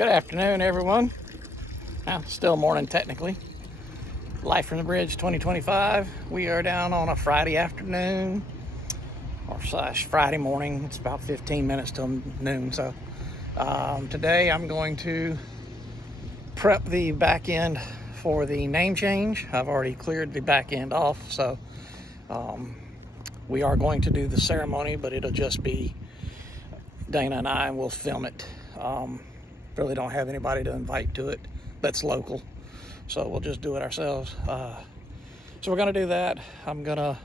Good afternoon, everyone. Well, still morning technically. Life from the Bridge 2025. We are down on a Friday afternoon or slash Friday morning. It's about 15 minutes till noon. So today I'm going to prep the back end for the name change. I've already cleared the back end off. So we are going to do the ceremony, but it'll just be Dana and I will film it. Really don't have anybody to invite to it that's local, so we'll just do it ourselves. So we're gonna do that. I'm gonna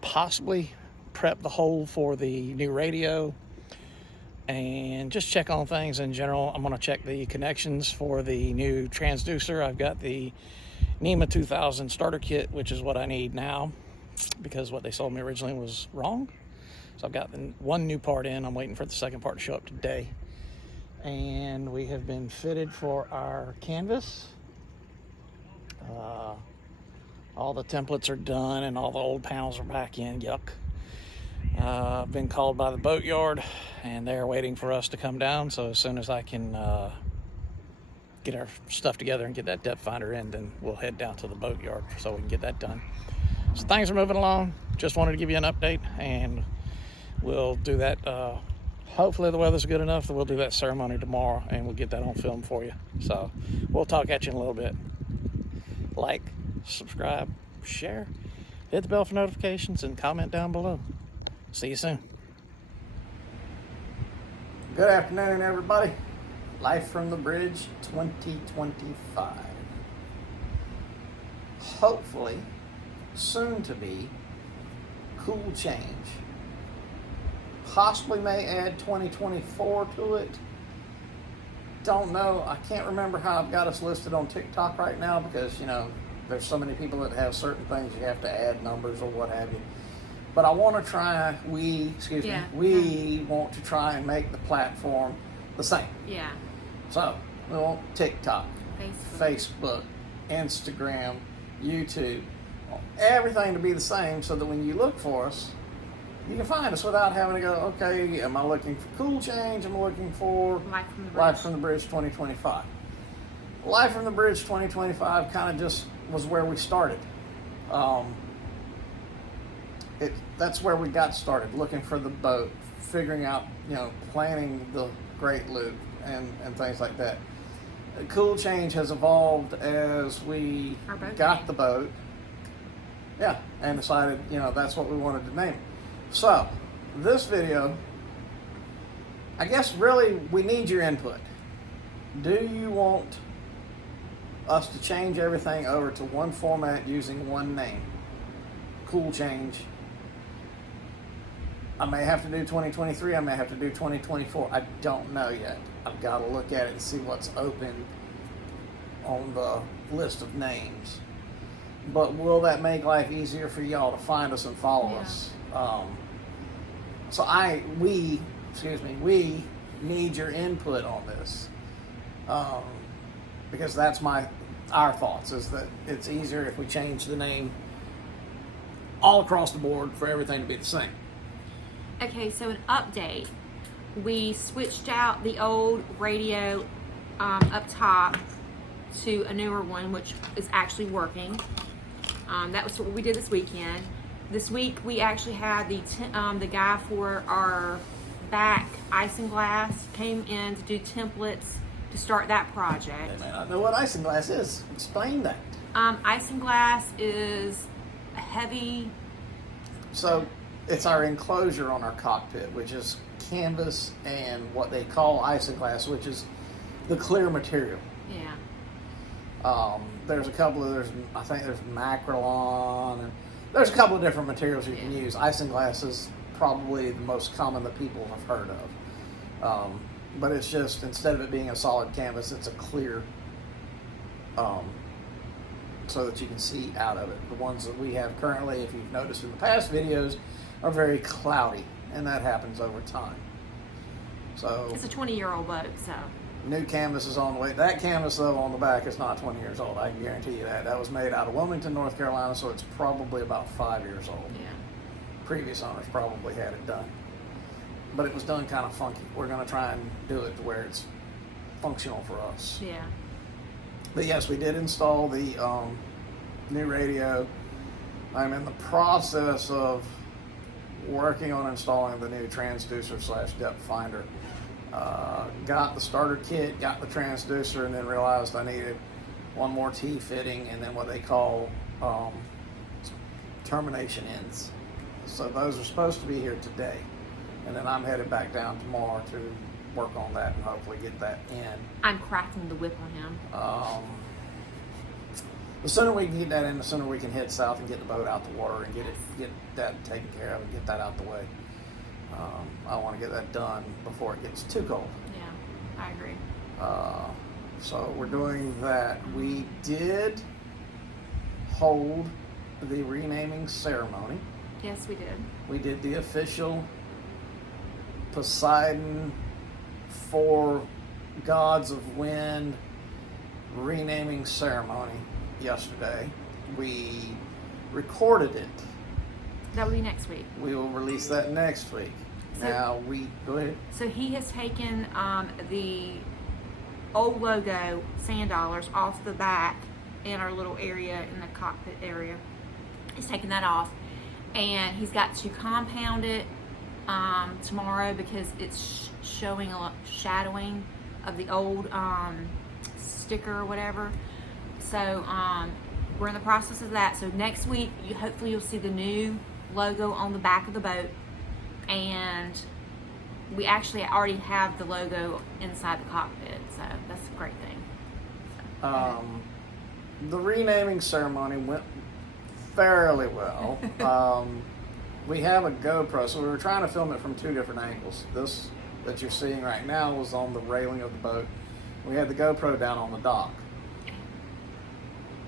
possibly prep the hole for the new radio and just check on things in general. I'm gonna check the connections for the new transducer. I've got the NEMA 2000 starter kit, which is what I need now because what they sold me originally was wrong. So I've got one new part in. I'm waiting for the second part to show up today. And we have been fitted for our canvas. All the templates are done and all the old panels are back in. Yuck. I've been called by the boatyard and they're waiting for us to come down. So as soon as I can get our stuff together and get that depth finder in, then we'll head down to the boatyard so we can get that done. So things are moving along. Just wanted to give you an update, and we'll do that. Hopefully the weather's good enough that we'll do that ceremony tomorrow and we'll get that on film for you. So we'll talk at you in a little bit. Like, subscribe, share, hit the bell for notifications, and comment down below. See you soon. Good afternoon, everybody. Life from the Bridge 2025. Hopefully, soon to be cool change. Possibly may add 2024 to it. Don't know. I can't remember how I've got us listed on TikTok right now because, you know, there's so many people that have certain things you have to add numbers or what have you. But I want to try, we want to try and make the platform the same. Yeah. So, we want TikTok, Facebook, Instagram, YouTube, everything to be the same so that when you look for us, you can find us without having to go, okay, am I looking for cool change? Am I looking for Life from the Bridge 2025? Life from the Bridge 2025 kind of just was where we started. That's where we got started, looking for the boat, figuring out, you know, planning the Great Loop and things like that. Cool change has evolved as we got the boat. Yeah, and decided, you know, that's what we wanted to name it. So, this video, I guess really we need your input. Do you want us to change everything over to one format using one name? Cool change. I may have to do 2023, I may have to do 2024. I don't know yet. I've got to look at it and see what's open on the list of names. But will that make life easier for y'all to find us and follow us? So we need your input on this, because that's our thoughts, is that it's easier if we change the name all across the board for everything to be the same. Okay, so an update. We switched out the old radio up top to a newer one, which is actually working. That was what we did this weekend. This week we actually had the guy for our back isinglass came in to do templates to start that project. They may not know what isinglass is. Explain that. Isinglass is a heavy. So it's our enclosure on our cockpit, which is canvas and what they call isinglass, which is the clear material. Yeah. There's a couple of I think there's Macrolon, and there's a couple of different materials you can use. Isinglass is probably the most common that people have heard of. But it's just, instead of it being a solid canvas, it's a clear, so that you can see out of it. The ones that we have currently, if you've noticed in the past videos, are very cloudy, and that happens over time. So it's a 20-year-old boat, so. New canvas is on the way. That canvas, though, on the back is not 20 years old. I can guarantee you that. That was made out of Wilmington, North Carolina, so it's probably about 5 years old. Yeah. Previous owners probably had it done. But it was done kind of funky. We're going to try and do it to where it's functional for us. Yeah. But yes, we did install the new radio. I'm in the process of working on installing the new transducer / depth finder. Got the starter kit, got the transducer, and then realized I needed one more T-fitting and then what they call termination ends. So those are supposed to be here today. And then I'm headed back down tomorrow to work on that and hopefully get that in. I'm cracking the whip on him. The sooner we can get that in, the sooner we can head south and get the boat out the water and get that taken care of and get that out the way. I want to get that done before it gets too cold. Yeah, I agree. So we're doing that. We did hold the renaming ceremony. Yes, we did. We did the official Poseidon 4 Gods of Wind renaming ceremony yesterday. We recorded it. That will be next week. We will release that next week. So- Go ahead. So he has taken the old logo sand dollars off the back in our little area in the cockpit area. He's taken that off, and he's got to compound it tomorrow because it's showing a lot shadowing of the old sticker or whatever. So we're in the process of that. So next week, hopefully you'll see the new logo on the back of the boat, and we actually already have the logo inside the cockpit, so that's a great thing. The renaming ceremony went fairly well. We have a GoPro, so we were trying to film it from 2 different angles. This that you're seeing right now was on the railing of the boat. We had the GoPro down on the dock.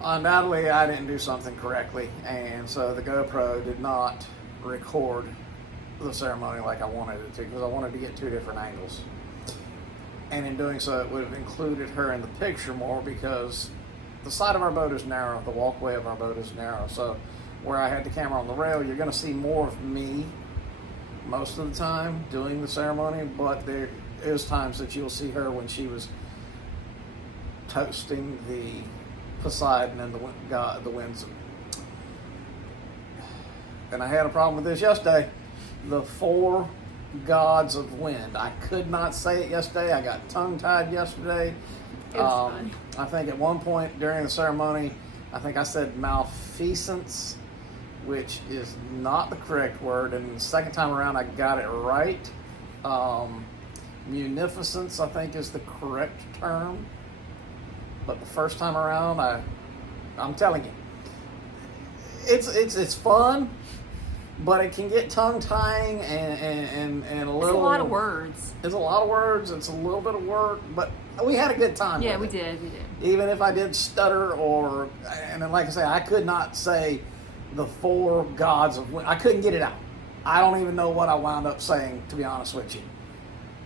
Undoubtedly, I didn't do something correctly, and so the GoPro did not record the ceremony like I wanted it to, because I wanted to get 2 different angles. And in doing so, it would have included her in the picture more, because the side of our boat is narrow, the walkway of our boat is narrow. So where I had the camera on the rail, you're going to see more of me most of the time doing the ceremony, but there is times that you'll see her when she was toasting the Poseidon and the winds. And I had a problem with this yesterday. The 4 gods of wind. I could not say it yesterday. I got tongue-tied yesterday. It was fun. I think at one point during the ceremony, I think I said malfeasance, which is not the correct word. And the second time around, I got it right. Munificence, I think, is the correct term. But the first time around, I'm telling you, it's fun, but it can get tongue-tying and a little. It's a lot of words. It's a lot of words. It's a little bit of work, but we had a good time. Yeah, with we it. did. Even if I did stutter and then, like I say, I could not say the 4 gods of wind. I couldn't get it out. I don't even know what I wound up saying, to be honest with you,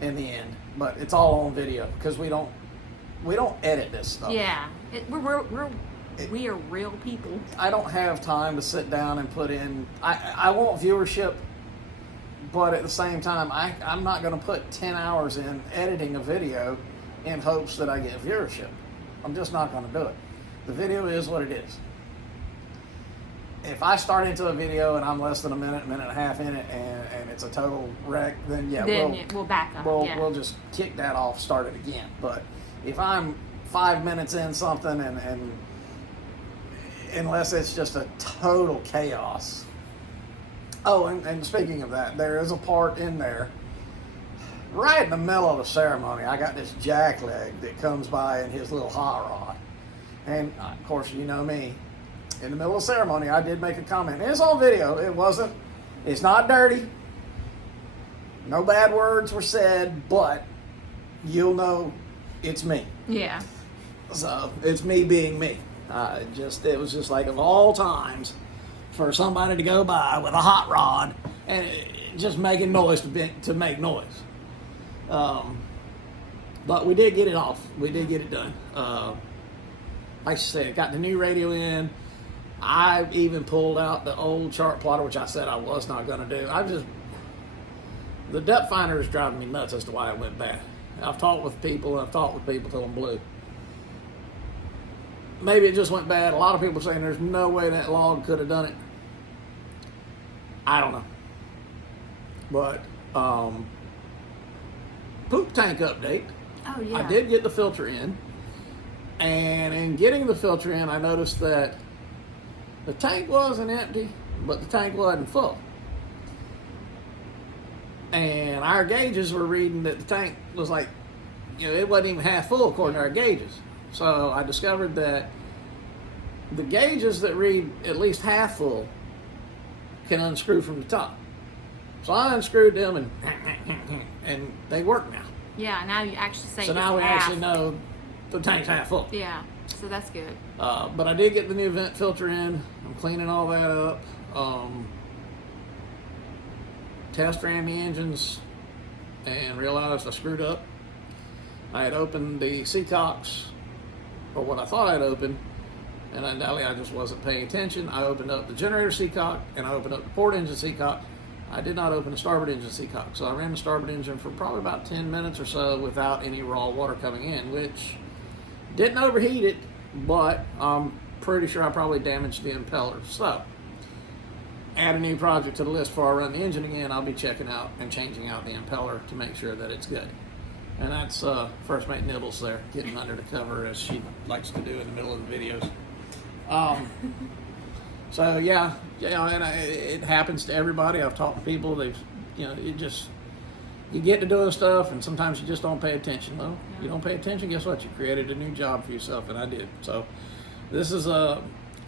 in the end. But it's all on video because we don't edit this stuff. Yeah, we are real people. I don't have time to sit down and put in. I want viewership, but at the same time, I'm not going to put 10 hours in editing a video in hopes that I get viewership. I'm just not going to do it. The video is what it is. If I start into a video and I'm less than a minute and a half in it, and it's a total wreck, then yeah, We'll back up. we'll just kick that off, start it again. But if I'm 5 minutes in something and unless it's just a total chaos. Oh, and speaking of that, there is a part in there, right in the middle of the ceremony, I got this jackleg that comes by in his little hot rod. And, of course, you know me. In the middle of the ceremony, I did make a comment. It's on video. It's not dirty. No bad words were said, but you'll know it's me. Yeah. So, it's me being me. It was just like, of all times, for somebody to go by with a hot rod and just making noise to make noise. But we did get it off. We did get it done. Like I said, got the new radio in. I even pulled out the old chart plotter, which I said I was not going to do. The depth finder is driving me nuts as to why it went bad. I've talked with people, and I've talked with people till I'm blue. Maybe it just went bad. A lot of people are saying there's no way that log could have done it. I don't know. But, poop tank update. Oh, yeah. I did get the filter in. And in getting the filter in, I noticed that the tank wasn't empty, but the tank wasn't full. And our gauges were reading that the tank was like, it wasn't even half full according to our gauges. So I discovered that the gauges that read at least half full can unscrew from the top. So I unscrewed them and they work now. Yeah, now you actually say So it's now we half. actually know the tank's half full. Yeah, so that's good. But I did get the new vent filter in. I'm cleaning all that up. Test ran the engines and realized I screwed up. I had opened the Seacocks, or what I thought I'd opened, and undoubtedly I just wasn't paying attention. I opened up the generator Seacock and I opened up the port engine Seacock. I did not open the starboard engine Seacock, so I ran the starboard engine for probably about 10 minutes or so without any raw water coming in, which didn't overheat it, but I'm pretty sure I probably damaged the impeller. So, add a new project to the list before I run the engine again. I'll be checking out and changing out the impeller to make sure that it's good. And that's First Mate Nibbles there, getting under the cover as she likes to do in the middle of the videos. So yeah, and it happens to everybody. I've talked to people. They've, you get to doing stuff, and sometimes you just don't pay attention. Well, you don't pay attention. Guess what? You created a new job for yourself, and I did. So this is a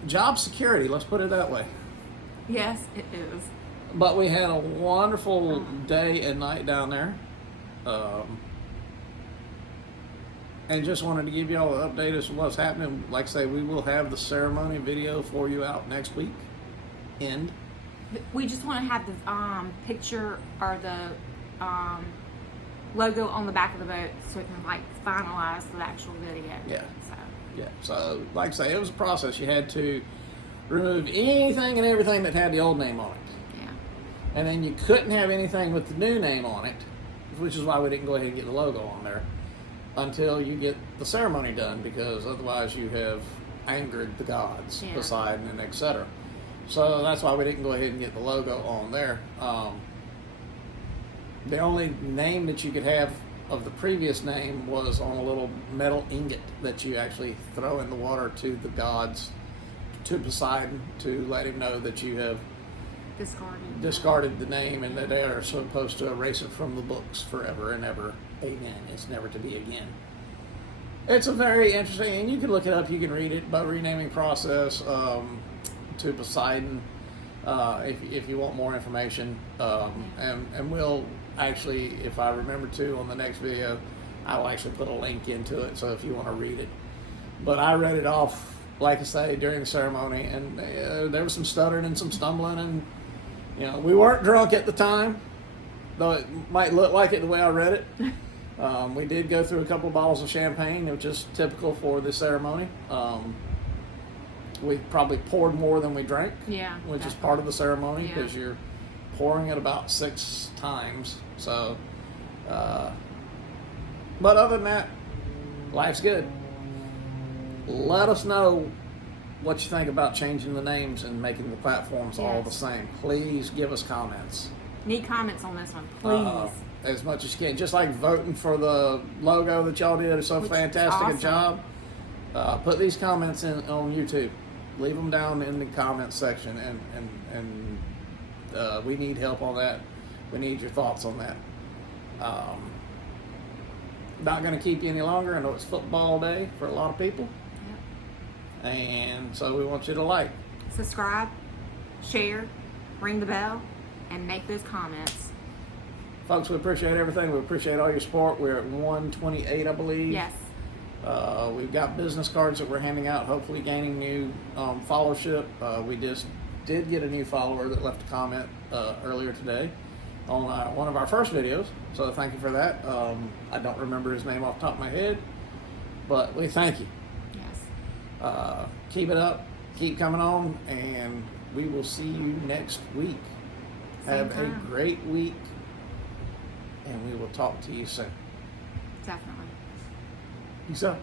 job security. Let's put it that way. Yes, it is. But we had a wonderful day and night down there. And just wanted to give you all an update as to what's happening. Like I say, we will have the ceremony video for you out next week. We just want to have the picture or the logo on the back of the boat so it can finalize the actual video. Yeah. So like I say, it was a process. You had to remove anything and everything that had the old name on it. Yeah. And then you couldn't have anything with the new name on it, which is why we didn't go ahead and get the logo on there until you get the ceremony done, because otherwise you have angered the gods, Poseidon and etc. So that's why we didn't go ahead and get the logo on there. The only name that you could have of the previous name was on a little metal ingot that you actually throw in the water to the gods, to Poseidon, to let him know that you have discarded the name and that they are supposed to erase it from the books forever and ever. Amen. It's never to be again. It's a very interesting, and you can look it up, you can read it, boat renaming process to Poseidon if you want more information. And we'll actually, if I remember to, on the next video, I'll actually put a link into it, so if you want to read it. But I read it off, like I say, during the ceremony, and there was some stuttering and some stumbling, and we weren't drunk at the time, though it might look like it the way I read it. We did go through a couple of bottles of champagne, which is typical for the ceremony. We probably poured more than we drank, which is part of the ceremony, because you're pouring it about 6 times. So, but other than that, life's good. Let us know what you think about changing the names and making the platforms all the same. Please give us comments. Need comments on this one, please. As much as you can. Just like voting for the logo that y'all did so fantastic a job. Put these comments in on YouTube. Leave them down in the comments section, and we need help on that. We need your thoughts on that. Not going to keep you any longer. I know it's football day for a lot of people. Yep. And so we want you to like, subscribe, share, ring the bell, and make those comments. Folks, we appreciate everything. We appreciate all your support. We're at 128, I believe. Yes. We've got business cards that we're handing out, hopefully gaining new followership. We just did get a new follower that left a comment earlier today on one of our first videos, so thank you for that. I don't remember his name off the top of my head, but we thank you. Yes. Keep it up, keep coming on, and we will see you next week. Have a great week, and we will talk to you soon. Definitely. Lisa?